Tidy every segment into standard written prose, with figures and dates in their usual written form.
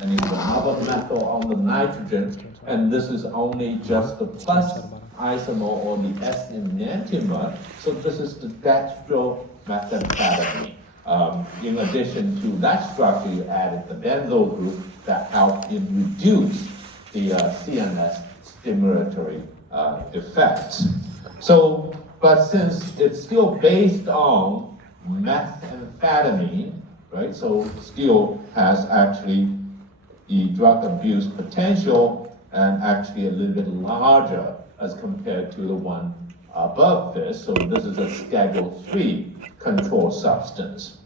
and you have another methyl on the nitrogen, and this is only just the plus isomer or the S enantiomer, so this is the dextromethamphetamine. In addition to that structure, you added the benzyl group that helped it reduce the CNS stimulatory effects. So, but since it's still based on methamphetamine, right, so still has actually the drug abuse potential and actually a little bit larger as compared to the one above this. So this is a Schedule 3 control substance.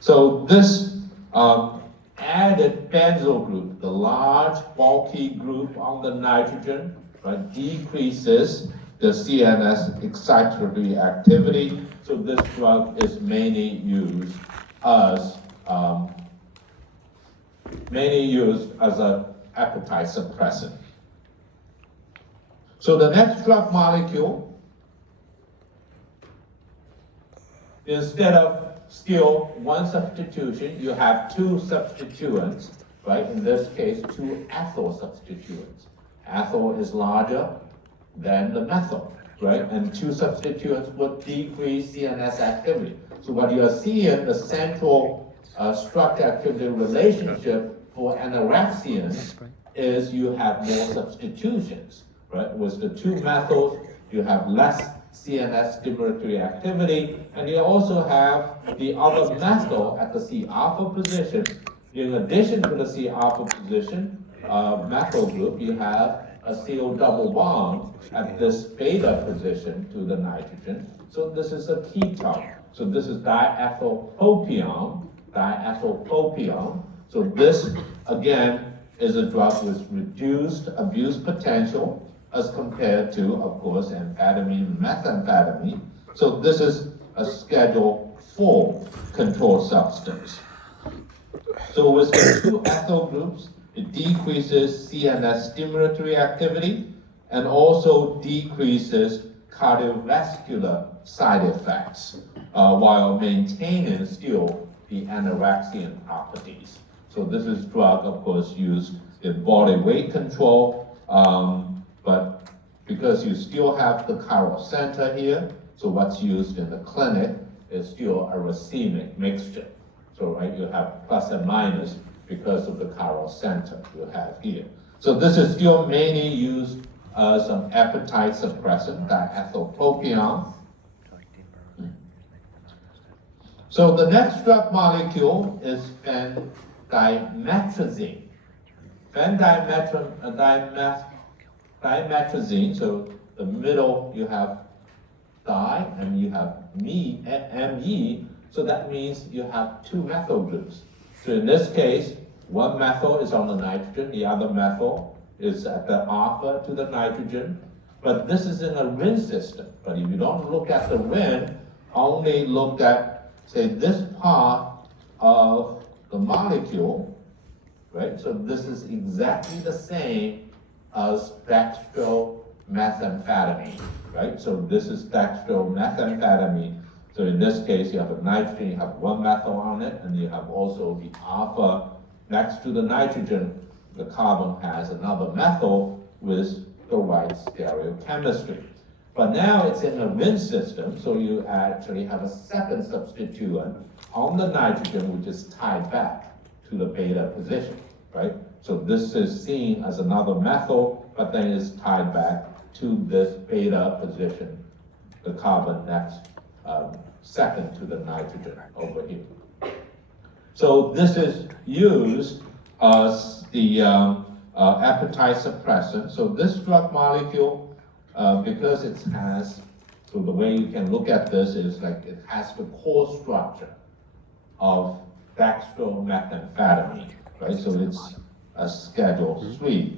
So this added benzyl group, the large bulky group on the nitrogen, right, decreases the CNS excitatory activity. So this drug is mainly used as an appetite suppressant. So the next drug molecule, instead of still one substitution, you have two substituents, right? In this case, two ethyl substituents. Ethyl is larger than the methyl, right? And two substituents would decrease CNS activity. So what you are seeing, the central structure activity relationship for anorexians is you have more substitutions, right? With the two methyls, you have less CNS stimulatory activity, and you also have the other methyl at the C alpha position. In addition to the C alpha position, methyl group, you have a CO double bond at this beta position to the nitrogen. So this is a ketone. So this is diethylpropion. So this, again, is a drug with reduced abuse potential as compared to, of course, amphetamine, methamphetamine. So this is a Schedule 4 control substance. So with the two ethyl groups, it decreases CNS stimulatory activity and also decreases cardiovascular side effects while maintaining still the anorexian properties. So this is drug, of course, used in body weight control, but because you still have the chiral center here, so what's used in the clinic is still a racemic mixture. So right, you have plus and minus because of the chiral center you have here. So this is still mainly used as an appetite suppressant, diethylpropion. So the next drug molecule is phendimetrazine. Dimetrazine, so the middle you have di and you have me, Me, so that means you have two methyl groups. So in this case, one methyl is on the nitrogen, the other methyl is at the alpha to the nitrogen, but this is in a ring system. But if you don't look at the ring, only look at, say, this part of the molecule, right? So this is exactly the same as dextromethamphetamine, right? So this is dextromethamphetamine. So in this case, you have a nitrogen, you have one methyl on it, and you have also the alpha next to the nitrogen. The carbon has another methyl with the right stereochemistry. But now it's in a ring system, so you actually have a second substituent on the nitrogen, which is tied back to the beta position, right? So this is seen as another methyl, but then it's tied back to this beta position, the carbon next second to the nitrogen over here. So this is used as the appetite suppressant. So this drug molecule, because it has, so the way you can look at this is like it has the core structure of dextromethamphetamine, right? So it's a Schedule 3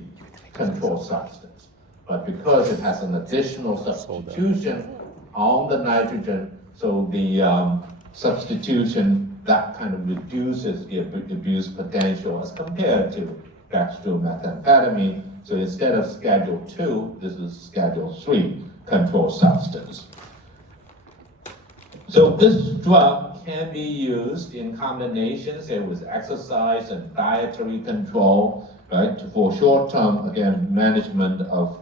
control substance. But because it has an additional substitution on the nitrogen, so the substitution, that kind of reduces the abuse potential as compared to dextromethamphetamine. So instead of Schedule 2, this is Schedule 3 control substance. So this drug can be used in combinations say, with exercise and dietary control, right? For short-term, again, management of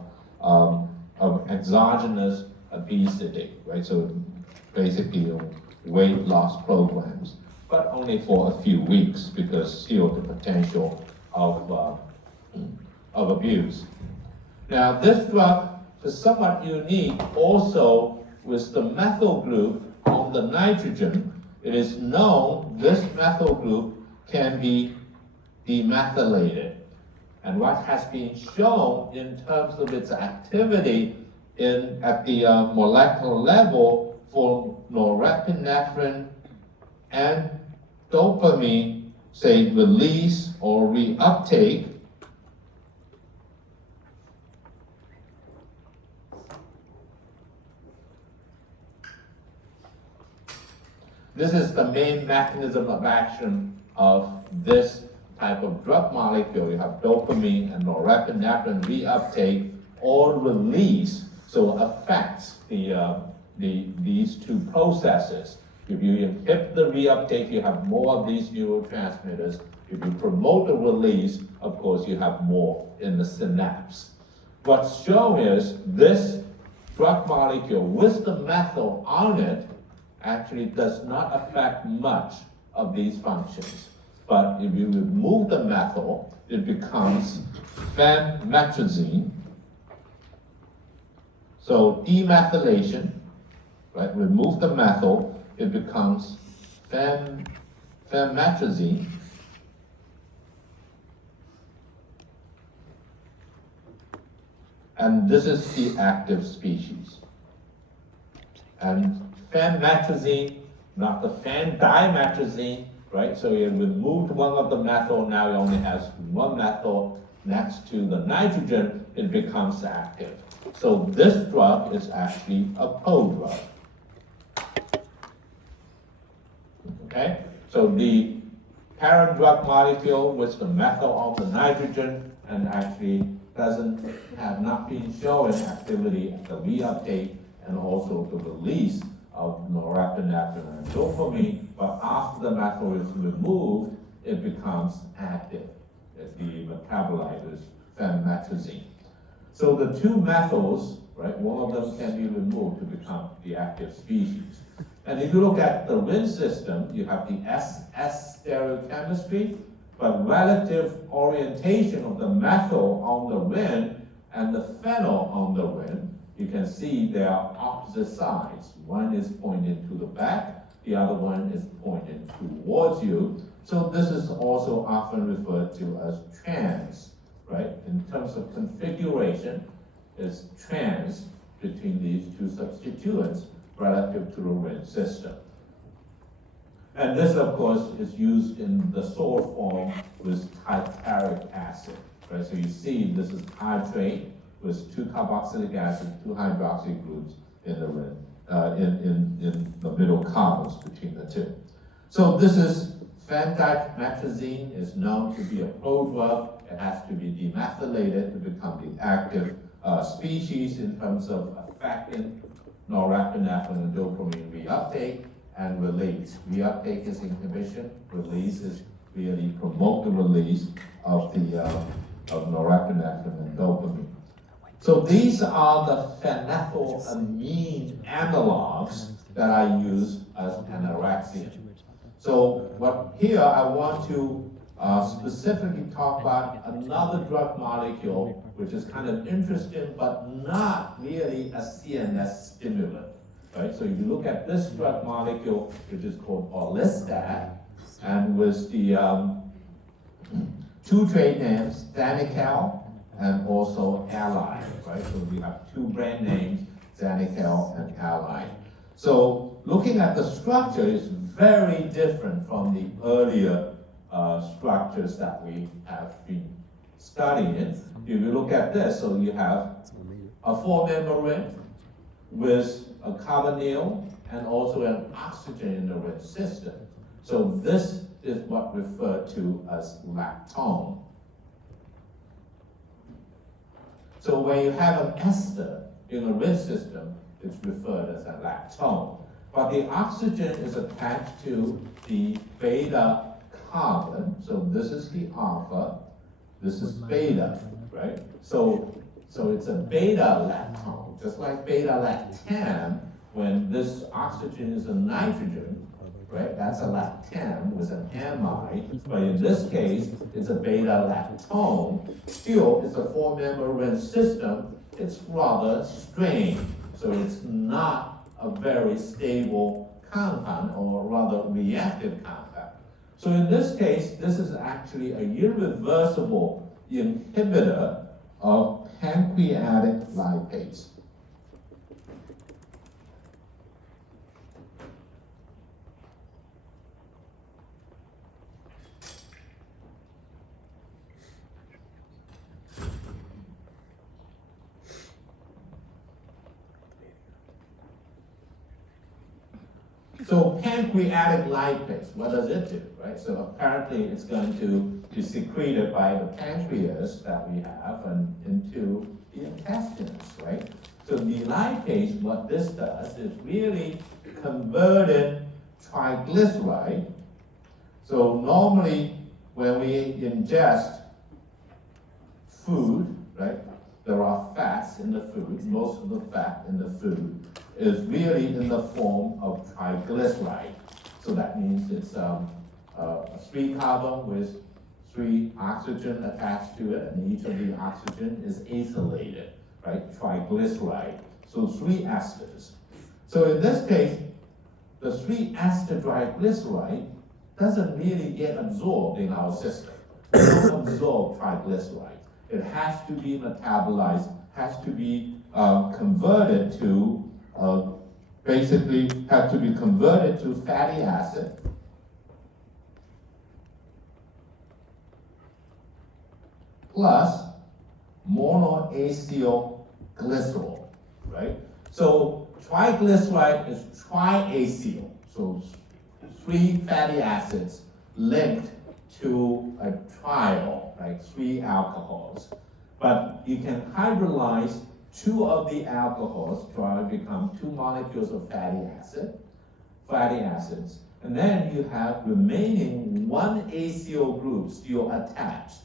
exogenous obesity, right? So basically weight loss programs, but only for a few weeks because still the potential of abuse. Now this drug is somewhat unique also with the methyl group on the nitrogen. It is known this methyl group can be demethylated. And what has been shown in terms of its activity at the molecular level for norepinephrine and dopamine, say release or reuptake, this is the main mechanism of action of this type of drug molecule. You have dopamine and norepinephrine reuptake or release, so affects these two processes. If you inhibit the reuptake, you have more of these neurotransmitters. If you promote the release, of course, you have more in the synapse. What's shown is this drug molecule with the methyl on it actually does not affect much of these functions. But if you remove the methyl, it becomes phenmetrazine. So demethylation, right? Remove the methyl, it becomes phenmetrazine. And this is the active species. And phenmetrazine, not the phendimetrazine, right? So you removed one of the methyl, now it only has one methyl next to the nitrogen, it becomes active. So this drug is actually a prodrug. Okay? So the parent drug molecule with the methyl on the nitrogen and actually have not been showing activity at the reuptake and also the release of norepinephrine and dopamine, but after the methyl is removed, it becomes active. The metabolite is phenmetrazine. So the two methyls, right, one of them can be removed to become the active species. And if you look at the Wnt system, you have the SS stereochemistry, but relative orientation of the methyl on the Wnt and the phenyl on the Wnt, you can see they are opposite sides. One is pointing to the back, the other one is pointing towards you. So this is also often referred to as trans, right? In terms of configuration, it's trans between these two substituents relative to the Wnt system. And this, of course, is used in the salt form with tartaric acid, right? So you see this is tartrate with 2 carboxylic acid, 2 hydroxy groups in the Wnt, in the middle carbons between the two. So this is phendimetrazine is known to be a prodrug. It has to be demethylated to become the active species in terms of affecting norepinephrine and dopamine reuptake and release. Reuptake is inhibition, release is really promote the release of of norepinephrine and dopamine. So these are the phenethylamine analogs that I use as anorexia. So here I want to specifically talk about another drug molecule which is kind of interesting but not really a CNS stimulant. Right? So if you look at this drug molecule, which is called orlistat, and with the 2 trade names, Xanical and also Allied, right? So we have 2 brand names, Xanical and Allied. So looking at the structure is very different from the earlier structures that we have been studying. If you look at this, so you have a 4-member Wnt with a carbonyl and also an oxygen in the Wnt system. So this is what referred to as lactone. So when you have an ester in a Wnt system, it's referred as a lactone. but the oxygen is attached to the beta carbon, so this is the alpha, this is beta, right? So it's a beta lactone, just like beta lactam, when this oxygen is a nitrogen, right? That's a lactam with an amide, but in this case, it's a beta lactone. Still, it's a four-member ring system. It's rather strange, so it's not a very stable compound, or rather reactive compound. So in this case, this is actually a irreversible inhibitor of pancreatic lipase. So pancreatic lipase, what does it do, right? So apparently it's going to be secreted by the pancreas that we have and into the intestines, right? So the lipase, what this does is really converted triglyceride. So normally when we ingest food, right, there are fats in the food. Most of the fat in the food is really in the form of triglyceride. So that means it's a 3 carbon with 3 oxygen attached to it, and each of the oxygen is acylated, right? Triglyceride. So 3 esters. So in this case, the 3 ester triglyceride doesn't really get absorbed in our system. We don't absorb triglyceride. It has to be metabolized, has to be converted to basically have to be converted to fatty acid. Plus monoacyl glycerol, right? So triglyceride is triacyl, so 3 fatty acids linked to a triol, like 3 alcohols. But you can hydrolyze 2 of the alcohols to become 2 molecules of fatty acids, and then you have remaining 1 acyl group still attached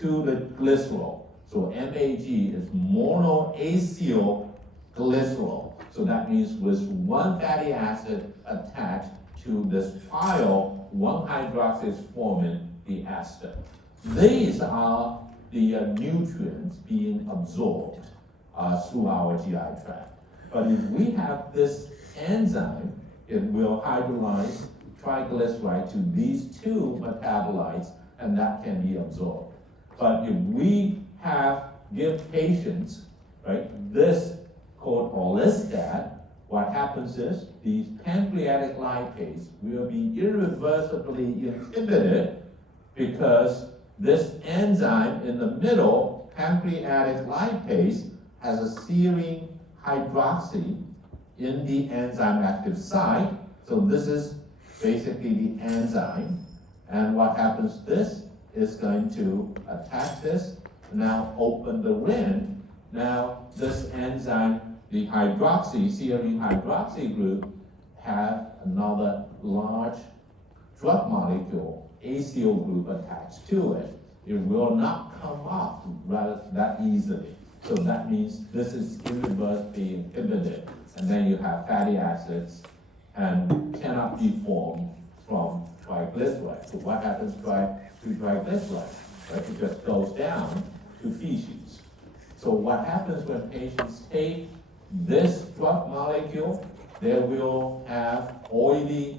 to the glycerol. So MAG is monoacyl glycerol. So that means with 1 fatty acid attached to this triol, 1 hydroxy is forming the ester. These are the nutrients being absorbed through our GI tract. But if we have this enzyme, it will hydrolyze triglyceride to these 2 metabolites, and that can be absorbed. But if we give patients, right, this called orlistat, what happens is these pancreatic lipase will be irreversibly inhibited because this enzyme in the middle, pancreatic lipase, has a serine hydroxy in the enzyme active site. So this is basically the enzyme. And what happens, this is going to attack this, now open the ring. Now this enzyme, the hydroxy, serine hydroxy group, have another large drug molecule, acyl group attached to it. It will not come off that easily. So that means this is irreversibly inhibited. And then you have fatty acids and cannot be formed from triglyceride. So what happens to triglyceride? Right? It just goes down to feces. So what happens when patients take this drug molecule, they will have oily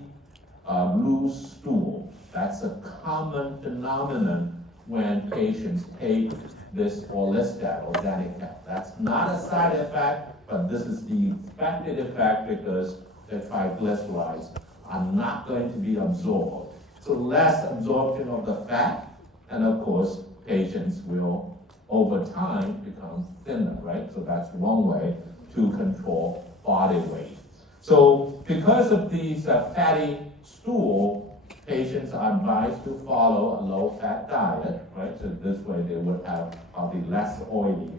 loose stool. That's a common phenomenon when patients take this orlistat or Xanicat. That's not a side effect, but this is the expected effect because the triglycerides are not going to be absorbed. So less absorption of the fat, and of course, patients will, over time, become thinner, right? So that's one way to control body weight. So because of these fatty stool, patients are advised to follow a low-fat diet, right? So this way they would have be less oily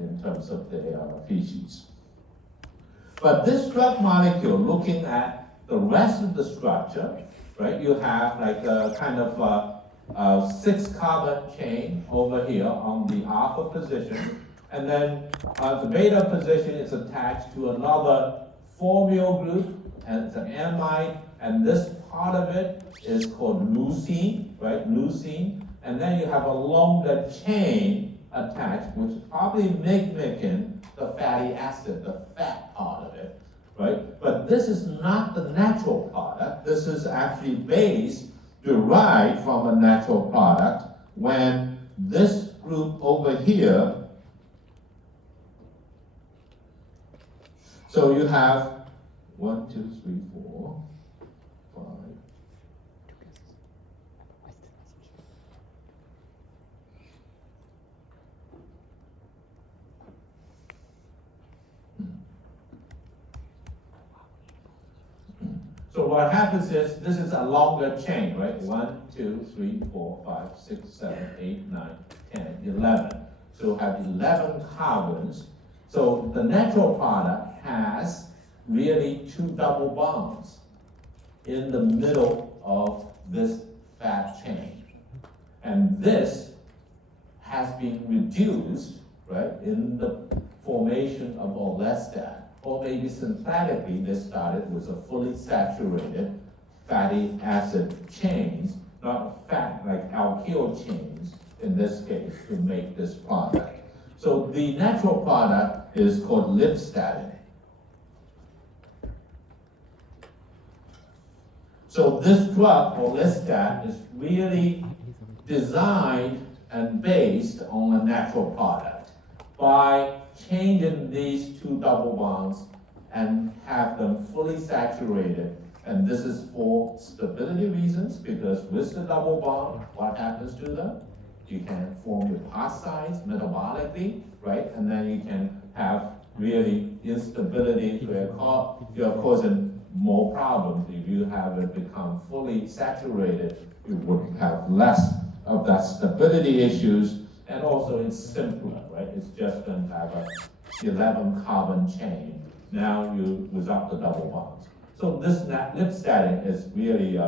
in terms of their feces. But this drug molecule, looking at the rest of the structure, right, you have like a kind of a 6-carbon chain over here on the alpha position, and then the beta position is attached to another formyl group, and it's an amide, and this part of it is called leucine, right, leucine, and then you have a longer chain attached, which is probably mimicking the fatty acid, the fat part of it, right? But this is not the natural product. This is actually base derived from a natural product when this group over here, so you have 1, 2, 3, 4, 5. So what happens is, this is a longer chain, right? 1, 2, 3, 4, 5, 6, 7, 8, 9, 10, 11. So you have 11 carbons. So the natural product has really 2 double bonds in the middle of this fat chain. And this has been reduced, right, in the formation of orlistat. Or maybe synthetically, they started with a fully saturated fatty acid chains, not fat, like alkyl chains in this case, to make this product. So the natural product is called lipstatin. So this drug, orlistat, is really designed and based on a natural product. By changing these 2 double bonds and have them fully saturated, and this is for stability reasons, because with the double bond, what happens to them? You can form your peptides metabolically, right? And then you can have really instability, so you're causing more problems. If you have it become fully saturated, you would have less of that stability issues, and also it's simpler, right? It's just going to have a 11 carbon chain. Now you without the double bonds. So this lipstatin is really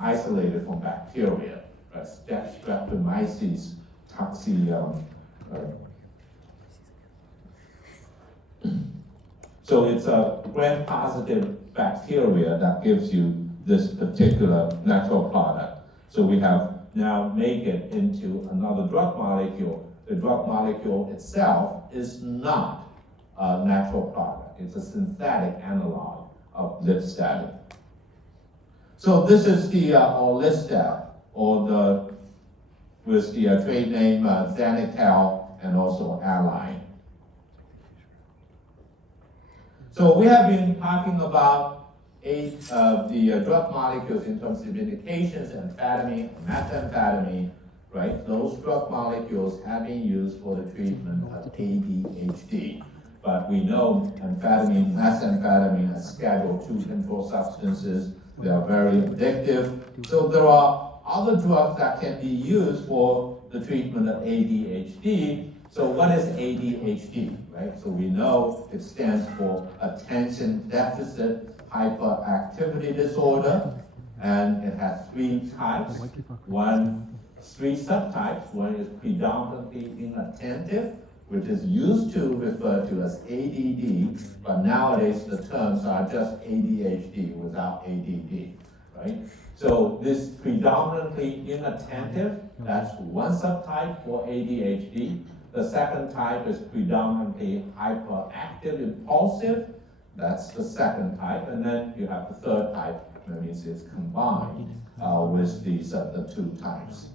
isolated from bacteria, right? Streptomyces toxi. So it's a gram-positive bacteria that gives you this particular natural product. So we have now make it into another drug molecule. The drug molecule itself is not a natural product. It's a synthetic analog of lipstatin. So this is the orlistat, or with the trade name Xanethal and also Align. So we have been talking about the drug molecules in terms of indications, amphetamine, methamphetamine, right? Those drug molecules have been used for the treatment of ADHD. But we know amphetamine, methamphetamine are Schedule II controlled substances. They are very addictive. So there are other drugs that can be used for the treatment of ADHD. So what is ADHD, right? So we know it stands for Attention Deficit Hyperactivity Disorder, and it has 3 types. 3 subtypes. One is predominantly inattentive, which is used to refer to as ADD, but nowadays the terms are just ADHD without ADD, right? So this predominantly inattentive, that's one subtype for ADHD. The second type is predominantly hyperactive impulsive. That's the second type. And then you have the third type, that means it's combined with these the 2 types.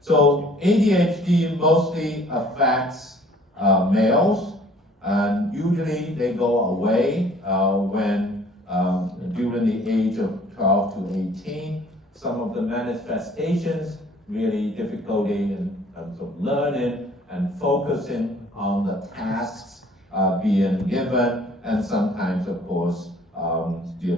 So ADHD mostly affects males, and usually they go away when during the age of 12 to 18. Some of the manifestations, really difficulty in terms of learning and focusing on the tasks being given, and sometimes, of course, the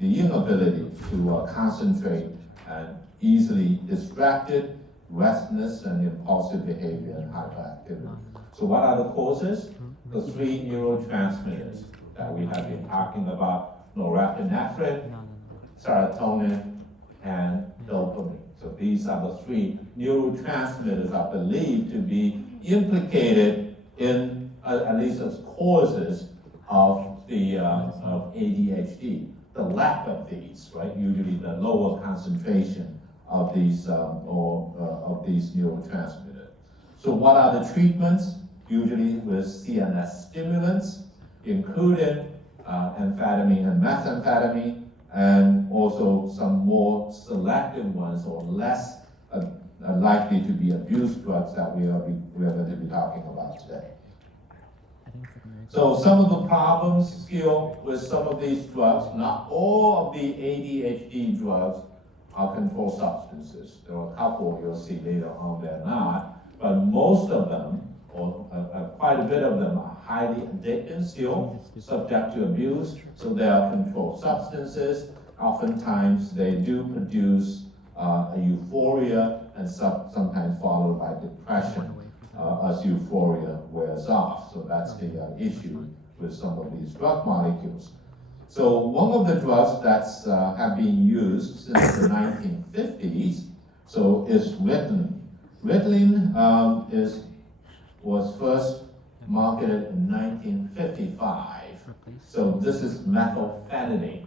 inability to concentrate and easily distracted, restlessness, and impulsive behavior and hyperactivity. So what are the causes? the three neurotransmitters that we have been talking about: norepinephrine, serotonin, and dopamine. So these are the three neurotransmitters are believed to be implicated in at least as causes of the of ADHD. The lack of these, right? Usually the lower concentration of these of these neurotransmitters. So what are the treatments? Usually with CNS stimulants, including amphetamine and methamphetamine, and also some more selective ones or less likely to be abuse drugs that we are going to be talking about today. So some of the problems still with some of these drugs, not all of the ADHD drugs are controlled substances. There are a couple you'll see later on they're not, but most of them, or quite a bit of them, are highly addictive still, subject to abuse, so they are controlled substances. Oftentimes they do produce a euphoria and sometimes followed by depression as euphoria wears off. So that's the issue with some of these drug molecules. So one of the drugs that's have been used since the 1950s, so is Ritalin. Ritalin was first marketed in 1955. So this is methylphenidate,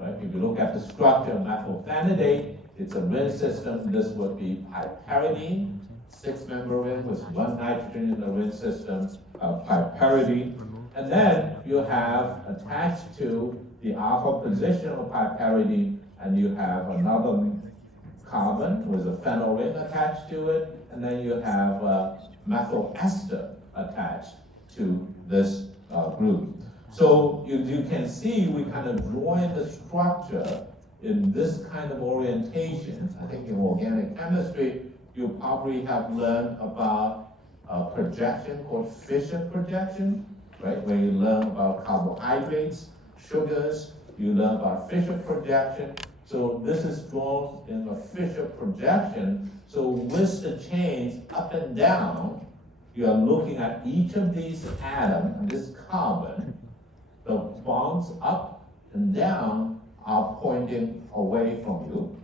right? If you look at the structure of methylphenidate, it's a ring system. This would be piperidine, 6-member ring with 1 nitrogen in the ring system, piperidine. And then you have attached to the alpha position of piperidine, and you have another carbon with a phenyl ring attached to it, and then you have methyl ester attached to this group. So you can see we kind of drawing the structure in this kind of orientation. I think in organic chemistry, you probably have learned about a projection called Fischer projection, right? Where you learn about carbohydrates, sugars, you learn about Fischer projection. So this is drawn in a Fischer projection. So with the chains up and down, you are looking at each of these atoms, this carbon, the bonds up and down are pointing away from you,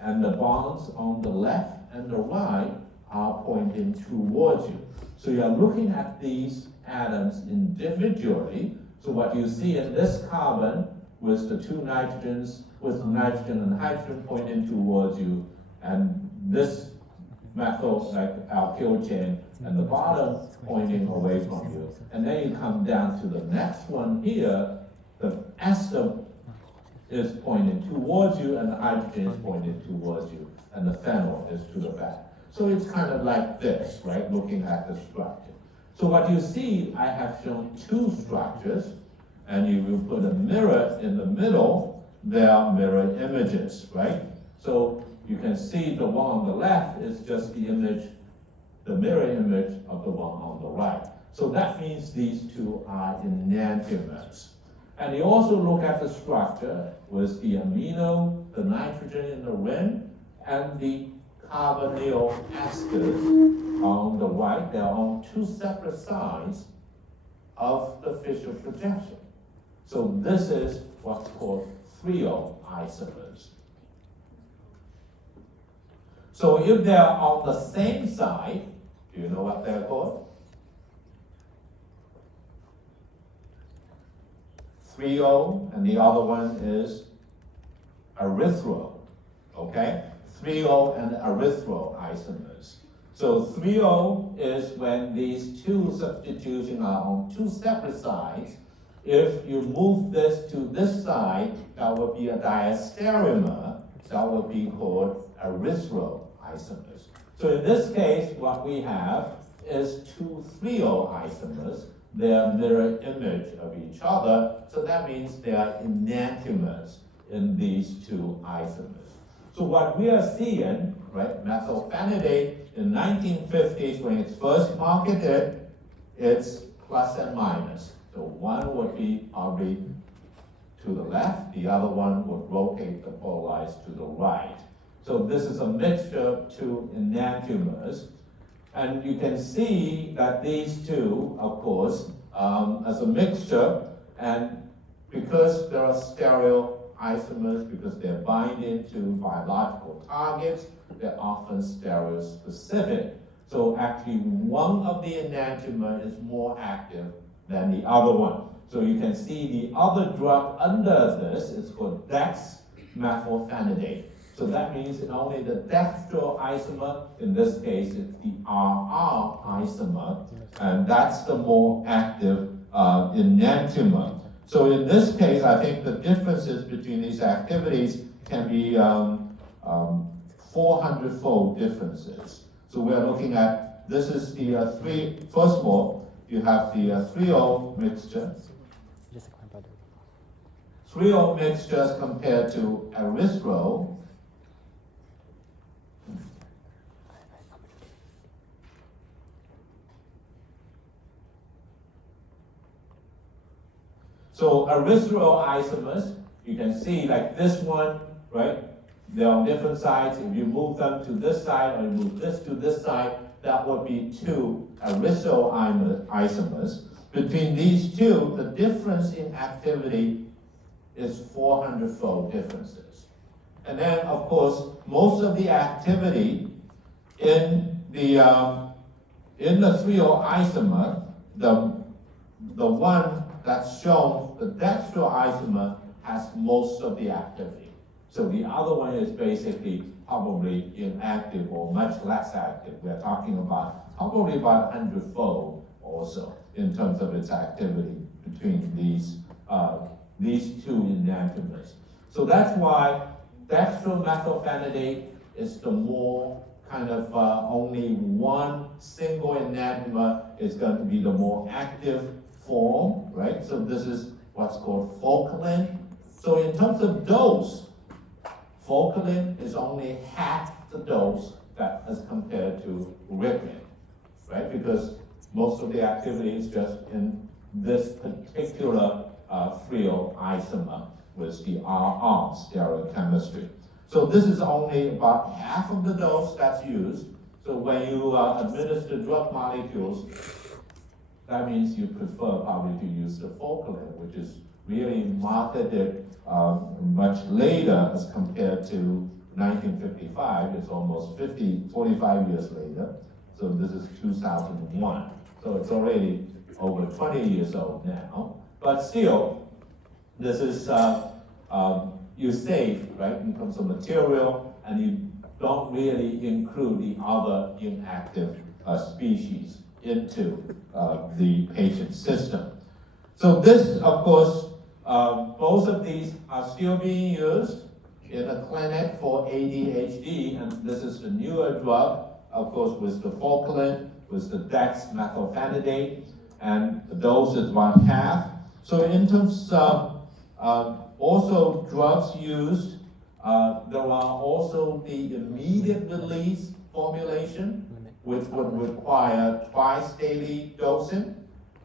and the bonds on the left and the right are pointing towards you. So you're looking at these atoms individually. So what you see in this carbon with the 2 nitrogens, with nitrogen and hydrogen pointing towards you, and this methyl, like alkyl chain, and the bottom pointing away from you. And then you come down to the next one here, the ester is pointing towards you, and the hydrogen is pointing towards you, and the phenyl is to the back. So it's kind of like this, right, looking at the structure. So what you see, I have shown 2 structures, and you will put a mirror in the middle, they are mirror images, right? So you can see the one on the left is just the image, the mirror image of the one on the right. So that means these 2 are enantiomers. And you also look at the structure with the amino, the nitrogen in the ring, and the carbonyl esters on the right. They're on 2 separate sides of the Fischer projection. So this is what's called threoisomers. So if they're on the same side, do you know what they're called? Threo, and the other one is erythro, okay? Threo and erythroisomers. So threo is when these 2 substitutions are on 2 separate sides. If you move this to this side, that would be a diastereomer. That would be called erythroisomers. So in this case, what we have is 2 threoisomers. They are mirror image of each other, so that means they are enantiomers in these 2 isomers. So what we are seeing, right, methylphenidate in 1950s when it's first marketed, it's plus and minus. So one would be probably to the left, the other one would rotate the polarized to the right. So this is a mixture of 2 enantiomers. And you can see that these 2, of course, as a mixture, and because there are stereoisomers, because they're binding to biological targets, they're often stereospecific. So actually, one of the enantiomer is more active than the other one. So you can see the other drug under this is called dexmethylphenidate. So that means it's only the dextro isomer, in this case it's the RR isomer, and that's the more active enantiomer. So in this case, I think the differences between these activities can be 400-fold differences. So we're looking at, this is the first of all, you have the 3O mixture. 3O mixtures compared to erythro. So erythro isomers, you can see like this one, right? They're on different sides. If you move them to this side or you move this to this side, that would be two erythro isomers. Between these two, the difference in activity is 400-fold differences. And then, of course, most of the activity in the 3O isomer, the one that's shown, the dextro isomer, has most of the activity. So the other one is basically probably inactive or much less active. We're talking about probably about 100-fold also in terms of its activity between these two enantiomers. So that's why dextromethylphenidate is the more kind of only one single enantiomer is going to be the more active form, right? So this is what's called Focalin. So in terms of dose, Focalin is only half the dose that as compared to Ritalin, right? Because most of the activity is just in this particular 3O isomer with the RR stereochemistry. So this is only about half of the dose that's used. So when you administer drug molecules, that means you prefer probably to use the Focalin, which is really marketed much later as compared to 1955. It's almost 45 years later. So this is 2001. So it's already over 20 years old now. But still, this is, you save, right, in terms of material, and you don't really include the other inactive species into the patient system. So this, of course, both of these are still being used in a clinic for ADHD, and this is the newer drug, of course, with the Focalin, with the dexmethylphenidate, and the dose is about half. So in terms of also drugs used, there are also the immediate release formulation, which would require twice daily dosing.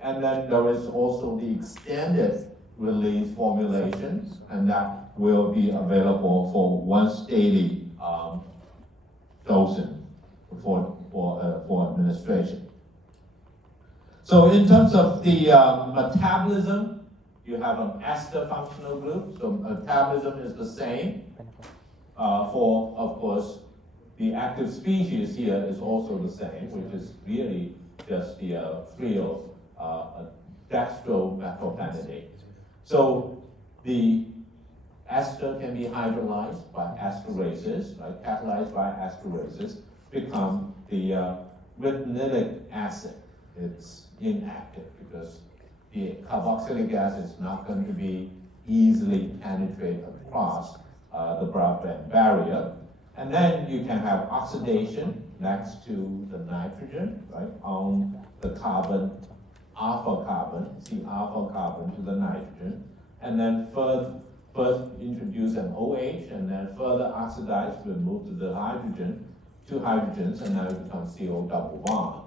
And then there is also the extended release formulation, and that will be available for once daily dosing for administration. So in terms of the metabolism, you have an ester functional group. So metabolism is the same for, of course, the active species here is also the same, which is really just the 3O dextromethylphenidate. So the ester can be hydrolyzed by esterases, right? Catalyzed by esterases, become the retinoic acid. It's inactive because the carboxylic acid is not going to be easily penetrate across the blood-brain barrier. And then you can have oxidation next to the nitrogen, right, on the carbon, alpha carbon, see alpha carbon to the nitrogen, and then first introduce an OH, and then further oxidize to move to the hydrogen, two hydrogens, and now it becomes CO double bond.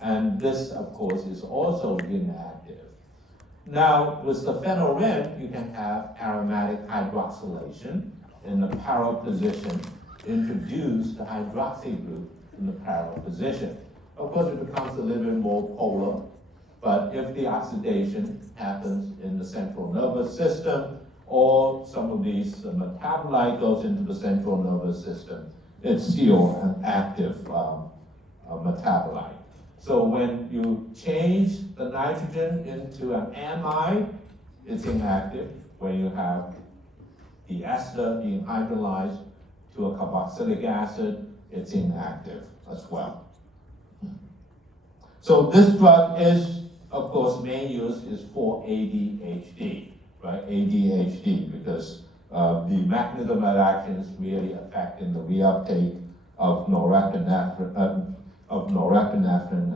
And this, of course, is also inactive. Now, with the phenyl ring, you can have aromatic hydroxylation in the para position, introduce the hydroxy group in the para position. Of course, it becomes a little bit more polar, But if the oxidation happens in the central nervous system, or some of these metabolite goes into the central nervous system, it's still an active metabolite. So when you change the nitrogen into an amide, it's inactive. When you have the ester being hydrolyzed to a carboxylic acid, it's inactive as well. So this drug is, of course, main use is for ADHD, right? ADHD, because the mechanism of action is really affecting the reuptake of norepinephrine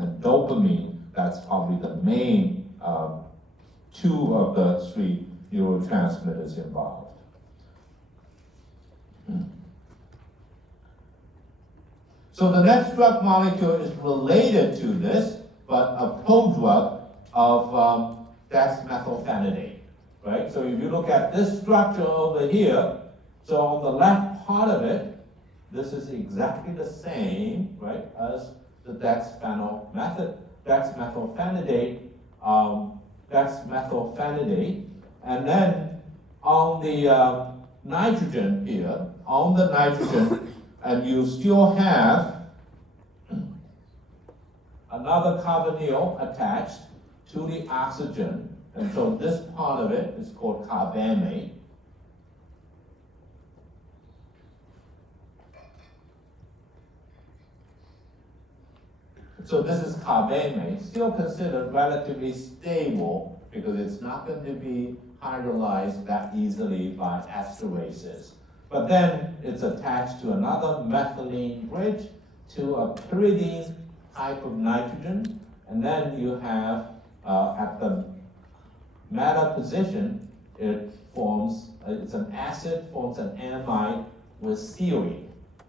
and dopamine. That's probably the main two of the three neurotransmitters involved. So the next drug molecule is related to this, but a prodrug of dexmethylphenidate, right? So if you look at this structure over here, so on the left part of it, this is exactly the same, right, as the dexmethylphenidate, and then on the nitrogen here, and you still have another carbonyl attached to the oxygen, and so this part of it is called carbamate. So this is carbamate, still considered relatively stable because it's not going to be hydrolyzed that easily by esterases. But then it's attached to another methylene bridge to a pyridine type of nitrogen, and then you have at the meta position, it's an acid, forms an amide with serine,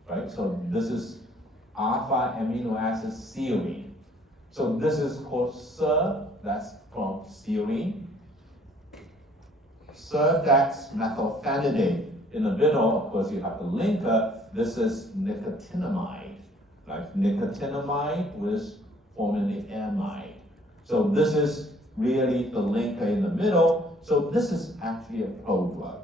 right? So this is alpha amino acid serine. So this is called SER, that's from serine. Dexmethylphenidate. In the middle, of course, you have the linker. This is nicotinamide, right? Nicotinamide with forming the amide. So this is really the linker in the middle. So this is actually a prodrug.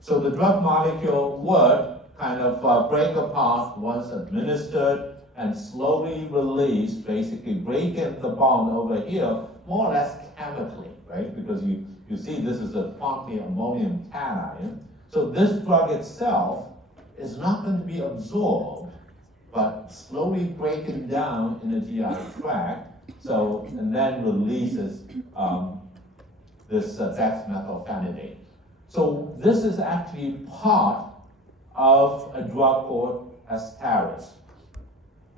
So the drug molecule would kind of break apart once administered and slowly release, basically breaking the bond over here, more or less chemically, right? Because you see this is a funky ammonium cation. So this drug itself is not going to be absorbed, but slowly breaking down in the GI tract, so, and then releases this dexmethylphenidate. So this is actually part of a drug called Astaris.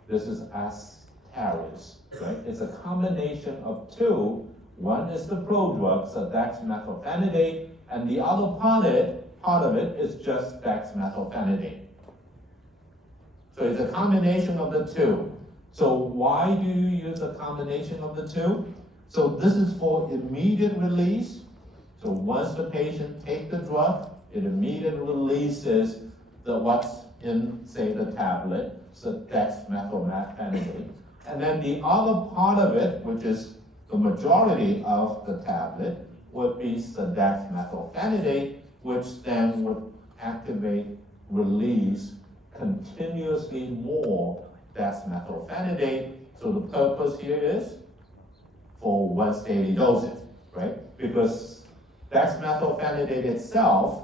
This is Astaris, right? It's a combination of two. One is the prodrug, so dexmethylphenidate, and the other part of it is just dexmethylphenidate. So it's a combination of the two. So why do you use a combination of the two? So this is for immediate release. So once the patient takes the drug, it immediately releases what's in, say, the tablet, so dexmethylphenidate. And then the other part of it, which is the majority of the tablet, would be dexmethylphenidate, which then would activate, release continuously more dexmethylphenidate. So the purpose here is for once daily dosing, right? Because dexmethylphenidate itself,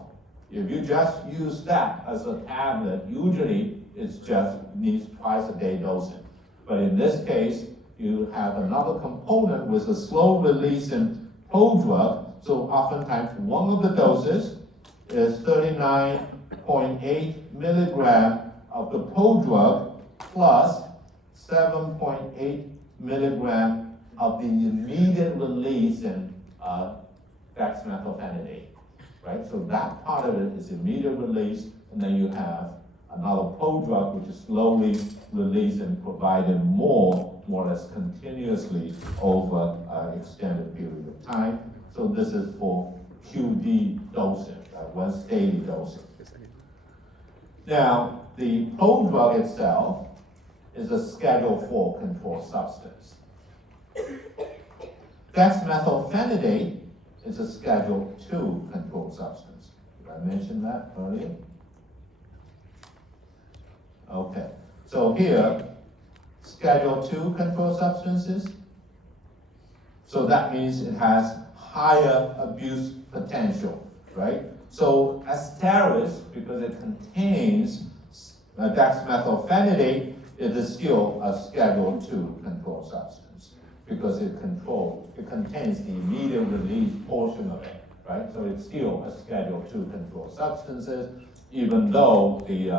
if you just use that as a tablet, usually it's just needs twice a day dosing. But in this case, you have another component with a slow releasing prodrug. So oftentimes one of the doses is 39.8 milligram of the prodrug plus 7.8 milligram of the immediate release in dexmethylphenidate, right? So that part of it is immediate release, and then you have another prodrug which is slowly released and provided more or less continuously over an extended period of time. So this is for QD dosing, once daily dosing. Now, the prodrug itself is a Schedule 4 controlled substance. Dexmethylphenidate is a Schedule 2 controlled substance. Did I mention that earlier? Okay, so here, Schedule 2 controlled substances. So that means it has higher abuse potential, right? So Asteris, because it contains dexmethylphenidate, it is still a Schedule 2 controlled substance because it contains the immediate release portion of it, right? So it's still a Schedule 2 controlled substances, even though the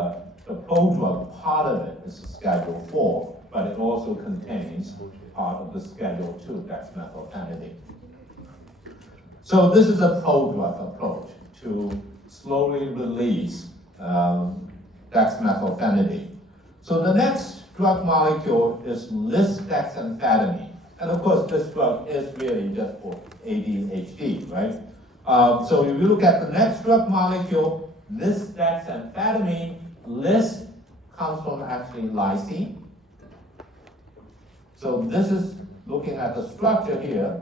prodrug part of it is a Schedule 4, but it also contains part of the Schedule 2 dexmethylphenidate. So this is a prodrug approach to slowly release dexmethylphenidate. So the next drug molecule is lisdexamfetamine. And of course, this drug is really just for ADHD, right? So if you look at the next drug molecule, lisdexamfetamine, list comes from actually lysine. So this is looking at the structure here.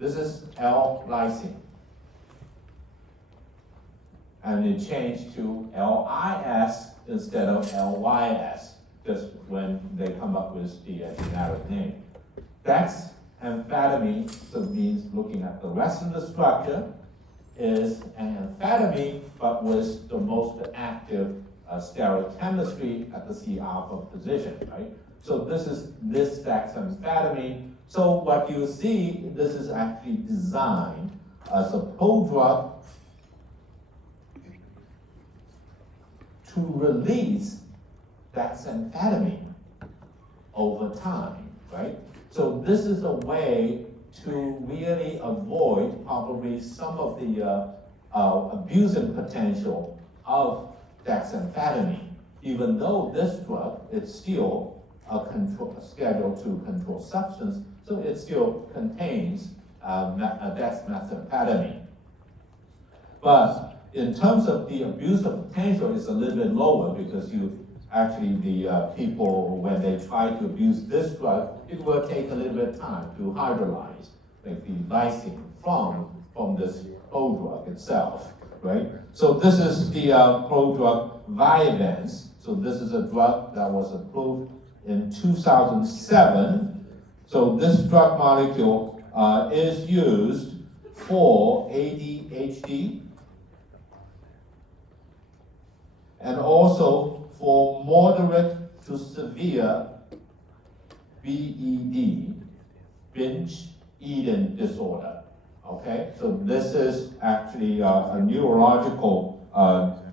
This is L-lysine. And it changed to LIS instead of LYS, just when they come up with the generic name. Dexamphetamine, so it means looking at the rest of the structure, is an amphetamine, but with the most active stereochemistry at the C-alpha position, right? So this is this dexamphetamine. So what you see, this is actually designed as a prodrug to release dexamphetamine over time, right? So this is a way to really avoid probably some of the abusing potential of dexamphetamine. Even though this drug is still a Schedule 2 controlled substance, so it still contains dexamphetamine. But in terms of the abuse of potential, it's a little bit lower because the people, when they try to abuse this drug, it will take a little bit of time to hydrolyze like the lysine from this prodrug itself, right? So this is the prodrug Vyvanse. So this is a drug that was approved in 2007. So this drug molecule is used for ADHD and also for moderate to severe BED, binge eating disorder. Okay, so this is actually a neurological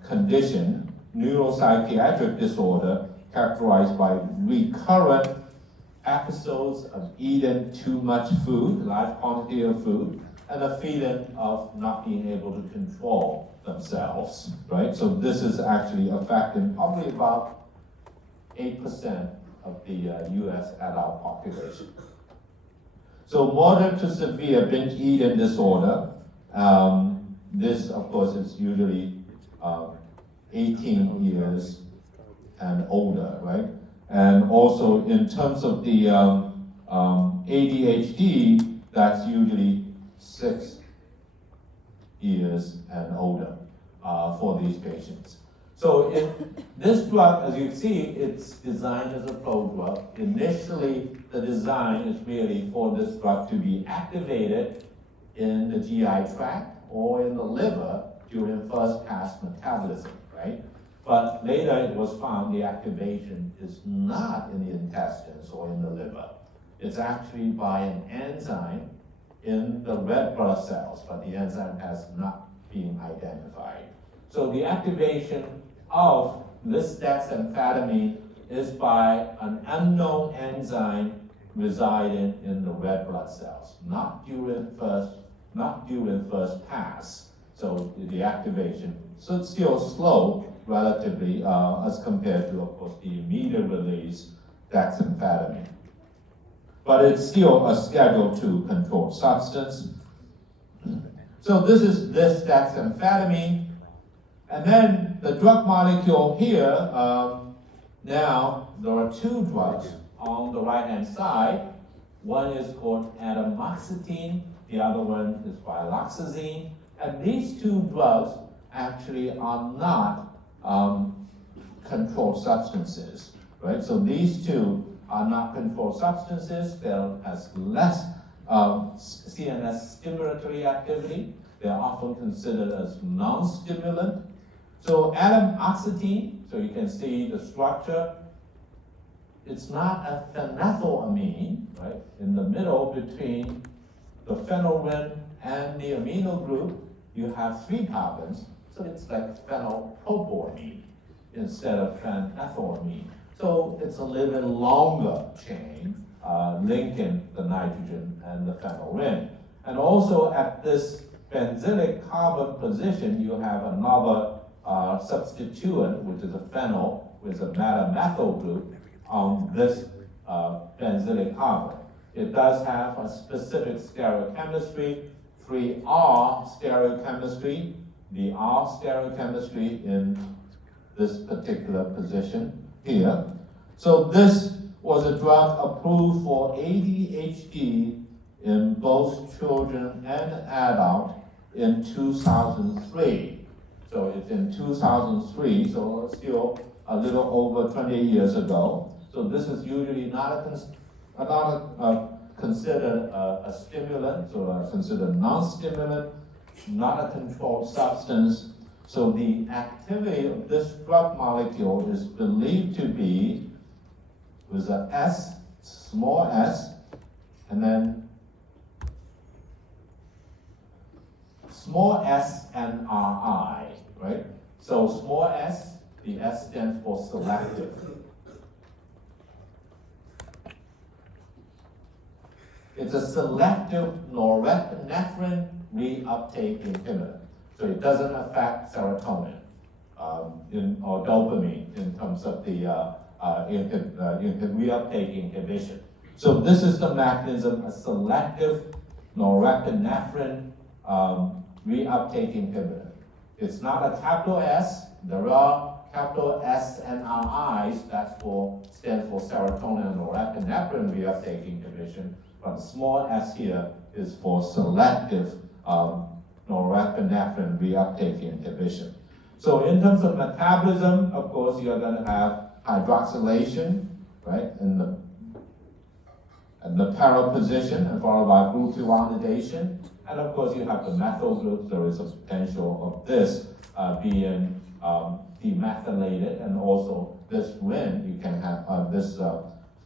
condition, neuropsychiatric disorder characterized by recurrent episodes of eating too much food, large quantity of food, and a feeling of not being able to control themselves, right? So this is actually affecting probably about 8% of the US adult population. So moderate to severe binge eating disorder, this of course is usually 18 years and older, right? And also in terms of the ADHD, that's usually 6 years and older for these patients. So this drug, as you see, it's designed as a prodrug. Initially, the design is really for this drug to be activated in the GI tract or in the liver during first pass metabolism, right? But later it was found the activation is not in the intestines or in the liver. It's actually by an enzyme in the red blood cells, but the enzyme has not been identified. So the activation of this dexamphetamine is by an unknown enzyme residing in the red blood cells, not during first pass. So the activation, so it's still slow relatively as compared to, of course, the immediate release dexamphetamine. But it's still a Schedule 2 controlled substance. So this is this dexamphetamine. And then the drug molecule here Now, there are two drugs on the right-hand side. One is called atomoxetine, the other one is viloxazine. And these two drugs actually are not controlled substances, right? So these two are not controlled substances. They're has less CNS stimulatory activity. They're often considered as non-stimulant. So atomoxetine, so you can see the structure. It's not a phenethylamine, right? In the middle between the phenyl ring and the amino group, you have 3 carbons, so it's like phenylpropylamine instead of phenethylamine. So it's a little bit longer chain linking the nitrogen and the phenyl ring. And also at this benzylic carbon position, you have another substituent, which is a phenyl with a metamethyl group on this benzylic carbon. It does have a specific stereochemistry, 3R stereochemistry, the R stereochemistry in this particular position here. So this was a drug approved for ADHD in both children and adults in 2003. So it's in 2003, so still a little over 20 years ago. So this is usually not considered a stimulant, so considered non-stimulant, not a controlled substance. So the activity of this drug molecule is believed to be with a S, small s, and then small s and RI, right? So small s, the S stands for selective. It's a selective norepinephrine reuptake inhibitor. So it doesn't affect serotonin or dopamine in terms of the reuptake inhibition. So this is the mechanism, a selective norepinephrine reuptake inhibitor. It's not a capital S. There are capital S and RIs, that stands for serotonin and norepinephrine reuptake inhibition. But small s here is for selective norepinephrine reuptake inhibition. So in terms of metabolism, of course, you're going to have hydroxylation, right, in the para position, and followed by glucuronidation. And of course, you have the methyl group. There is a potential of this being demethylated, and also this ring, you can have this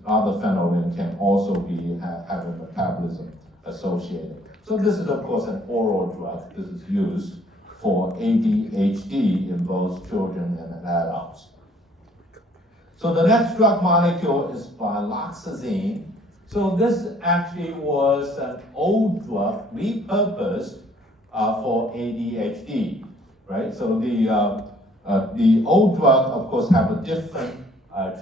other phenyl ring can also be having metabolism associated. So this is, of course, an oral drug. This is used for ADHD in both children and adults. So the next drug molecule is viloxazine. So this actually was an old drug repurposed for ADHD, right? So the old drug, of course, have a different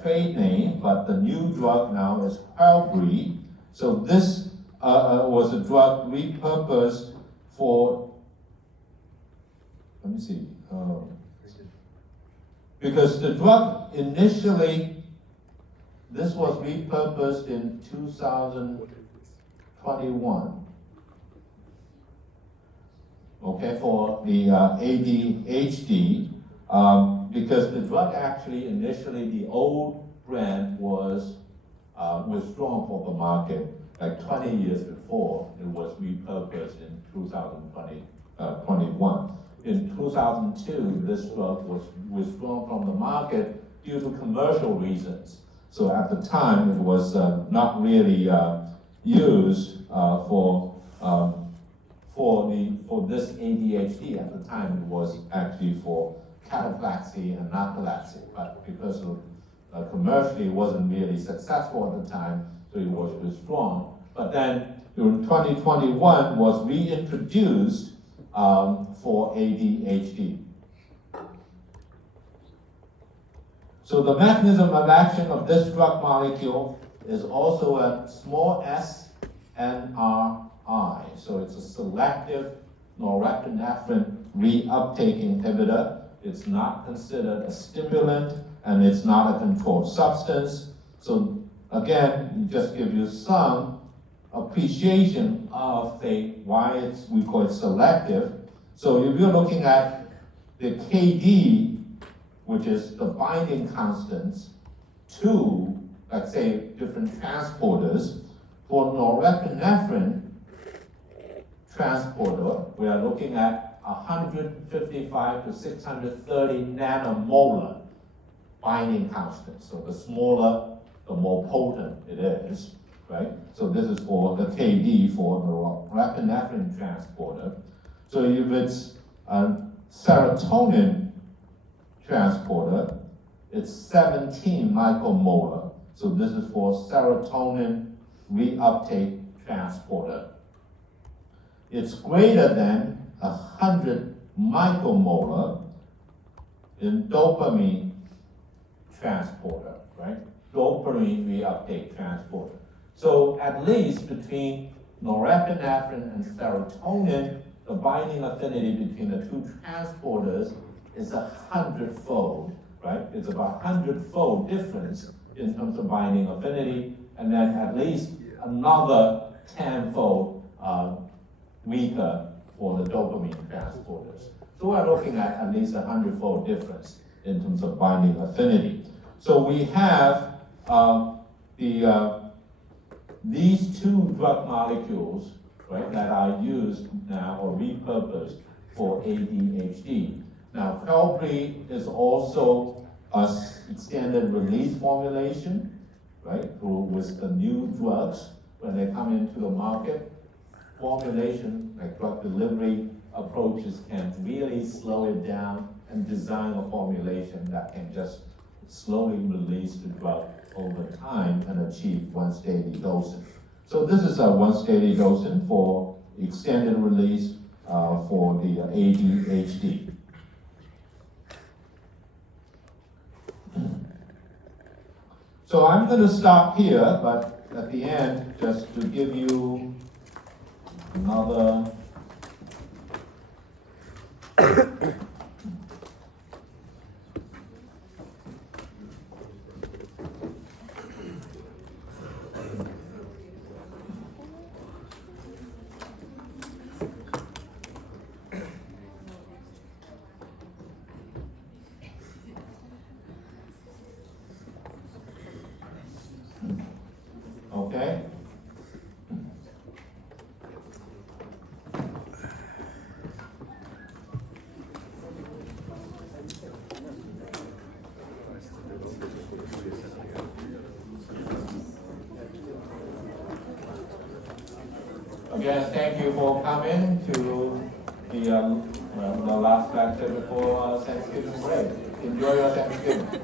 trade name, but the new drug now is Helbree. So this was a drug repurposed for, let me see, because the drug initially, this was repurposed in 2021, okay, for the ADHD, because the drug actually initially, the old brand was withdrawn from the market like 20 years before. It was repurposed in 2021. In 2002, this drug was withdrawn from the market due to commercial reasons. So at the time, it was not really used for this ADHD. At the time, it was actually for cataplexy and narcolepsy, but because of commercially it wasn't really successful at the time, so it was withdrawn. But then in 2021 was reintroduced for ADHD. So the mechanism of action of this drug molecule is also a small s NRI. So it's a selective norepinephrine reuptake inhibitor. It's not considered a stimulant, and it's not a controlled substance. So again, it just give you some appreciation of, say, why we call it selective. So if you're looking at the KD, which is the binding constants, to, let's say, different transporters, for norepinephrine transporter, we are looking at 155 to 630 nanomolar binding constant. So the smaller, the more potent it is, right? So this is for the KD for the norepinephrine transporter. So if it's a serotonin transporter, it's 17 micromolar. So this is for serotonin reuptake transporter. It's greater than 100 micromolar in dopamine transporter, right? Dopamine reuptake transporter. So at least between norepinephrine and serotonin, the binding affinity between the two transporters is 100-fold, right? It's about 100-fold difference in terms of binding affinity, and then at least another 10-fold weaker for the dopamine transporters. So we're looking at least 100-fold difference in terms of binding affinity. So we have these two drug molecules, right, that are used now or repurposed for ADHD. Now, Qelbree is also an extended release formulation, right, with the new drugs when they come into the market. Formulation, like drug delivery approaches, can really slow it down and design a formulation that can just slowly release the drug over time and achieve once daily dosing. So this is a once daily dosing for extended release for the ADHD. So I'm going to stop here, but at the end, just to give you another okay? Again, thank you for coming to the last lecture before Thanksgiving break. Enjoy your Thanksgiving.